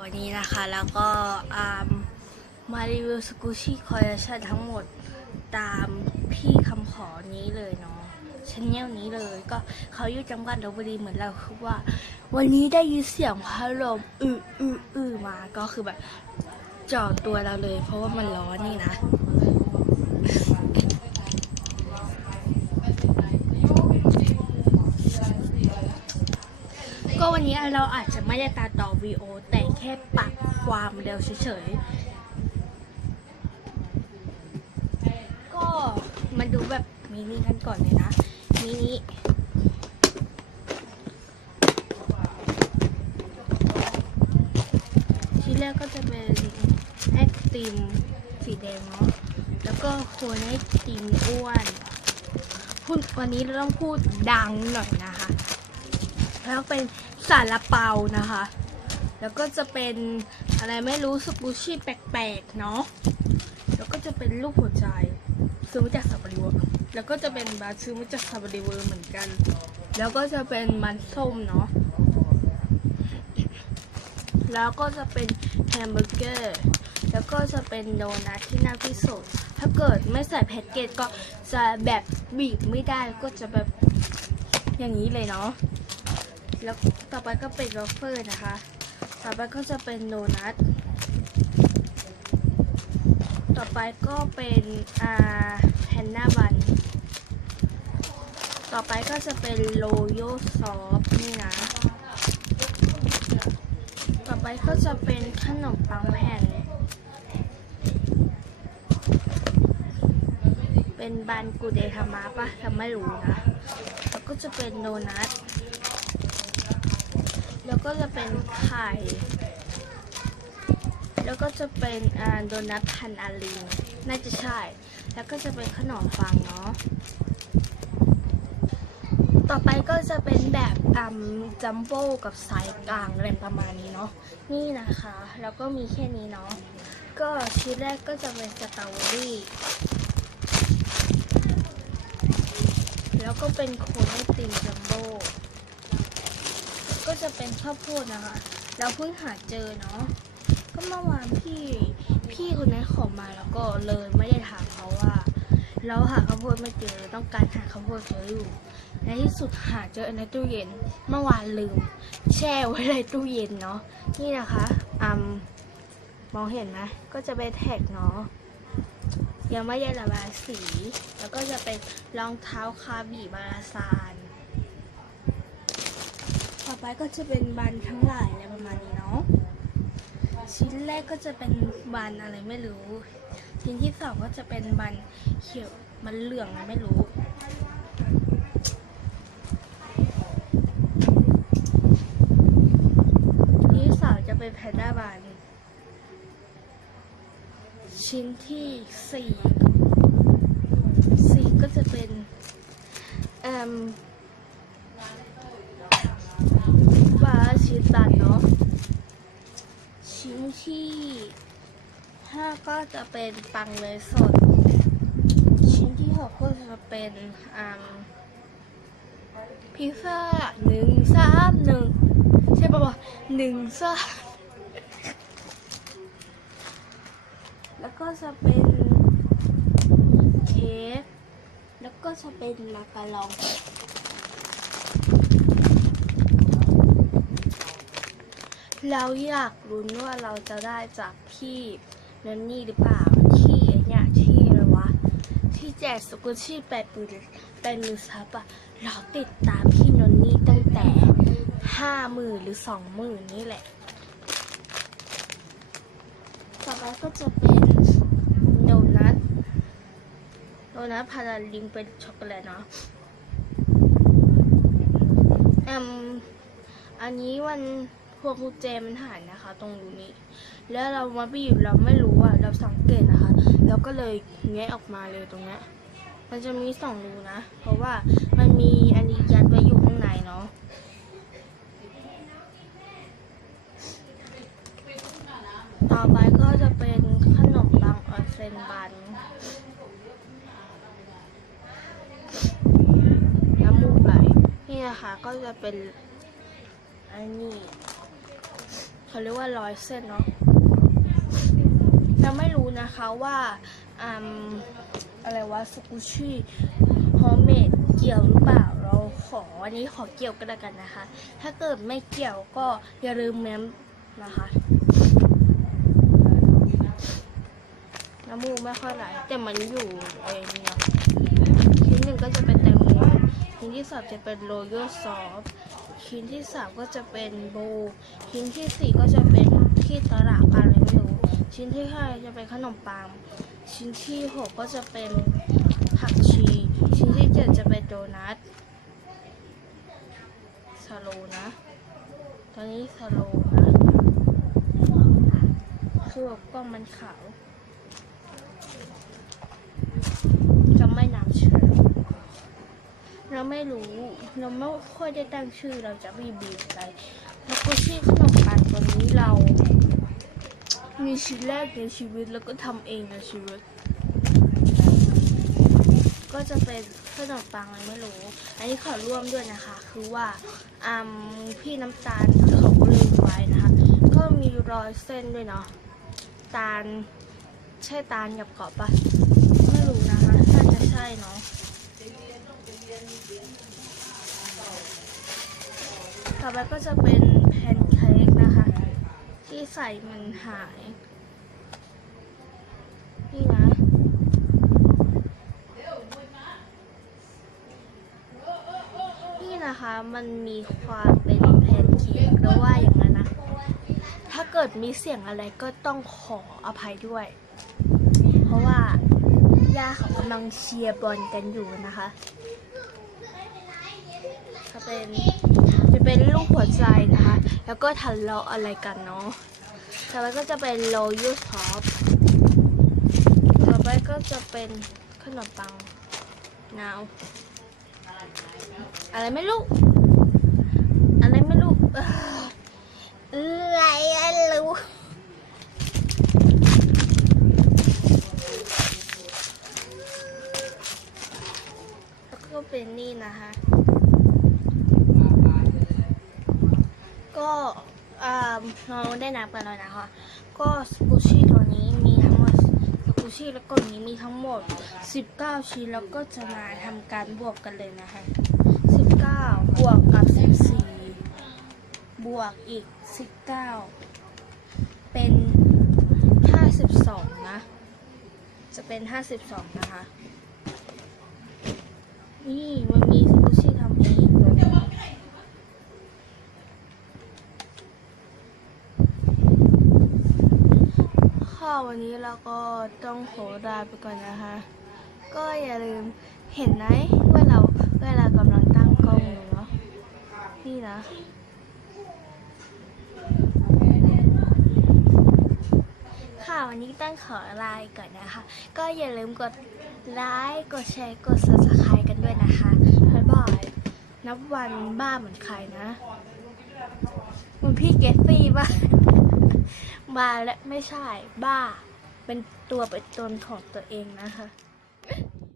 วันนี้นะคะแล้วก็อ่ามารีวิวสกูชี่คอลเลคชันทั้งหมดตามพี่คำขอนี้เลยเนาะชแนลนี้เลยก็เขาอยู่จังหวัดลบบุรีเหมือนเราคือว่า วันนี้ได้ยินเสียงพัดลมอืออืออือมาก็คือแบบจ่อตัวเราเลย เพราะว่ามันร้อนนี่นะก็วันนี้เราอาจจะไม่ได้ตัดต่อวีโอแต่ ค่ปรับความเร็วเฉยๆ ก็มาดูแบบมินิกันก่อนเลยนะ มินิที่แรกก็จะเป็นไอติมสีแดงเนาะ แล้วก็โคนไอติมอ้วนพูดวันนี้เราต้องพูดดังหน่อยนะคะ แล้วเป็นสาลาเปานะคะ แล้วก็จะเป็นอะไรไม่รู้สกูชี่แปลกๆเนาะแล้วก็จะเป็นรูปหัวใจซื้อมาจากสับปะรดแล้วก็จะเป็นบาซื้อมาจากสับปะรดเหมือนกัน แล้วก็จะเป็นมันส้มเนาะแล้วก็จะเป็นแฮมเบอร์เกอร์ แล้วก็จะเป็นโดนัทที่น่าพิเศษถ้าเกิดไม่ใส่แพ็กเกจก็จะแบบบีบไม่ได้ก็จะแบบอย่างนี้เลยเนาะ แล้วต่อไปก็เป็นวอฟเฟิลนะคะ ต่อไปก็จะเป็นโดนัท ต่อไปก็เป็นอ่าแพนนาบัน ต่อไปก็จะเป็นโรโยซอฟนี่นะ ต่อไปก็จะเป็นขนมปังแผ่น เป็นบันกูเดทามาปะทำไม่รู้นะ แล้วก็จะเป็นโดนัท ก็จะเป็นไข่ แล้วก็จะเป็นโดนัทพันอาลีนน่าจะใช่ แล้วก็จะเป็นขนมปังเนาะ ต่อไปก็จะเป็นแบบอัมจัมโบ้กับสายกลางอะไรประมาณนี้เนาะ นี่นะคะ แล้วก็มีแค่นี้เนาะ ก็ชิ้นแรกก็จะเป็นสตรอเบอรี่ แล้วก็เป็นโคนไอติมจัมโบ้ ก็จะเป็นข้าวโพดนะคะ เราเพิ่งหาเจอเนาะก็เมื่อวานพี่พี่คนนั้นขอมาแล้วก็เลยไม่ได้ถามเขาว่า เราหาข้าวโพดไม่เจอต้องการหาข้าวโพดเจออยู่ในที่สุดหาเจอในตู้เย็นเมื่อวานลืม แช่ไว้ในตู้เย็นเนาะนี่นะคะอืมมองเห็นไหมก็จะเป็นแท็กเนาะยังไม่ได้ระบายสี แล้วก็จะเป็นรองเท้าคาบีบาราซาน ไปก็จะเป็นบันทั้งหลายอะไรประมาณนี้เนาะ ชิ้นแรกก็จะเป็นบันอะไรไม่รู้ ชิ้นที่สองก็จะเป็นบันเขียวมันเหลืองอะไรไม่รู้ชิ้นที่สามจะเป็นแพนด้าบันชิ้นที่สี่สี่ก็จะเป็นเอ่ม ว่า ชิ้นตัดเนาะ ชิ้นที่ห้าก็จะเป็นปังเนยสด ชิ้นที่หกก็จะเป็นอืมพิซซ่าหนึ่งสามหนึ่งใช่ปะวะหนึ่งสามแล้วก็จะเป็นเค้กแล้วก็จะเป็นมาการอง เราอยากรู้ว่าเราจะได้จากพี่นันนี่หรือเปล่าที่เนี่ยที่อะไรวะที่แจกสกุลชี่แปดปืนแปดมือซับอะเราติดตามพี่นนนี่ตั้งแต่ห้าหมื่นหรือสองหมื่นนี่แหละ ต่อไปก็จะเป็นโดนัทโดนัทพาราลิงเป็นช็อกโกแลตเนาะอืมอันนี้มัน พวงกุญแจมันหายนะคะ ตรงรูนี้ แล้วเรามาบีบเราไม่รู้อะเราสังเกตนะคะเราก็เลยแงะออกมาเลยตรงเนี้ยมันจะมีสองรูนะ เพราะว่ามันมีอันนี้ยัดไว้อยู่ข้างในเนาะต่อไปก็จะเป็นขนมปังออนเซนบันน้ำมูกไหลนี่นะคะก็จะเป็นอันนี้ เขาเรียกว่าร้อยเส้นเนาะเราไม่รู้นะคะว่าอืมอะไรวะสกุชิโฮมเมดเกี่ยวหรือเปล่าเราขอวันนี้ขอเกี่ยวก็แล้วกันนะคะ ถ้าเกิดไม่เกี่ยวก็อย่าลืมเมมนะคะน้ำมูกไม่ค่อยไหลแต่มันอยู่เองเนาะชิ้นหนึ่งก็จะเป็นแตงโมชิ้นที่สองจะเป็นโรย a l ซอส ชิ้นที่สามก็จะเป็นโบ ชิ้นที่สี่ก็จะเป็นที่ตลาอะไรไม่รู้ชิ้นที่ห้าจะเป็นขนมปัง ชิ้นที่หกก็จะเป็นผักชี ชิ้นที่เจ็ดจะเป็นโดนัทสโลนะ ตอนนี้สโลนะคือแบบกล้องมันขาว เราไม่รู้ เราไม่ค่อยได้ตั้งชื่อเราจะมีบีบอะไรแล้วก็ชื่อขนมปังตัวนี้เรา มีชิ้นแรกในชีวิตแล้วก็ทำเองในชีวิต ก็จะเป็นขนมปังอะไรไม่รู้ อันนี้ขอร่วมด้วยนะคะ คือว่าอืมพี่น้ำตาลเขาลืมไว้นะคะ ก็มีรอยเส้นด้วยเนาะตาลใช่ตาลกับเกาะปะไม่รู้นะคะน่าจะใช่เนาะ ต่อไปก็จะเป็นแพนเค้กนะคะ ที่ใส่มันหาย นี่นะนี่นะคะมันมีความเป็นแพนเค้กหรือว่าอย่างนั้นนะ ถ้าเกิดมีเสียงอะไรก็ต้องขออภัยด้วย เพราะว่าย่าเขากำลังเชียร์บอลกันอยู่นะคะจะ เป็นจะเป็นลูกหัวใจนะคะ แล้วก็ทะเลาะอะไรกันเนาะต่อไปก็จะเป็นโรยูซอฟต่อไปก็จะเป็นขนมปังนาวอะไรไม่รู้ อะไรไม่รู้อะไรอะรู้ แล้วก็เป็นนี่นะคะ ก็อ่า เราได้นับกันแล้วนะคะ ก็สกูชี่ตัวนี้มีทั้งหมดสกูชี่แล้วก็นี้มีทั้งหมด 19 ชิ้นแล้วก็จะมาทำการบวกกันเลยนะคะ 19 บวกกับ 14 บวกอีก 19 เป็น 52 นะ จะเป็น 52 นะคะ นี่มันมีสกูชี่ทำเองอีกตัวหนึงค่ะ วันนี้เราก็ต้องขอลาไปก่อนนะคะ ก็อย่าลืมเห็นไหมว่าเราเวลากำลังตั้งกล้องอยู่เนาะนี่นะค่ะวันนี้ตั้งขอลาก่อนนะคะ ก็อย่าลืมกดไลค์กดแชร์กด subscribe กันด้วยนะคะบ๊ายบายนับวันบ้าเหมือนใครนะมันพี่เกฟฟี่ป่ะ บาและไม่ใช่บ้า เป็นตัวเป็นตนของตัวเองนะคะ